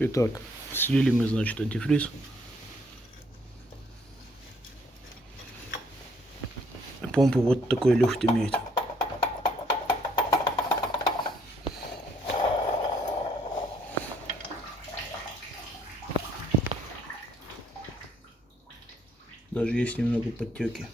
Итак, слили мы, значит, антифриз. Помпа вот такой люфт имеет. Даже есть немного подтеки.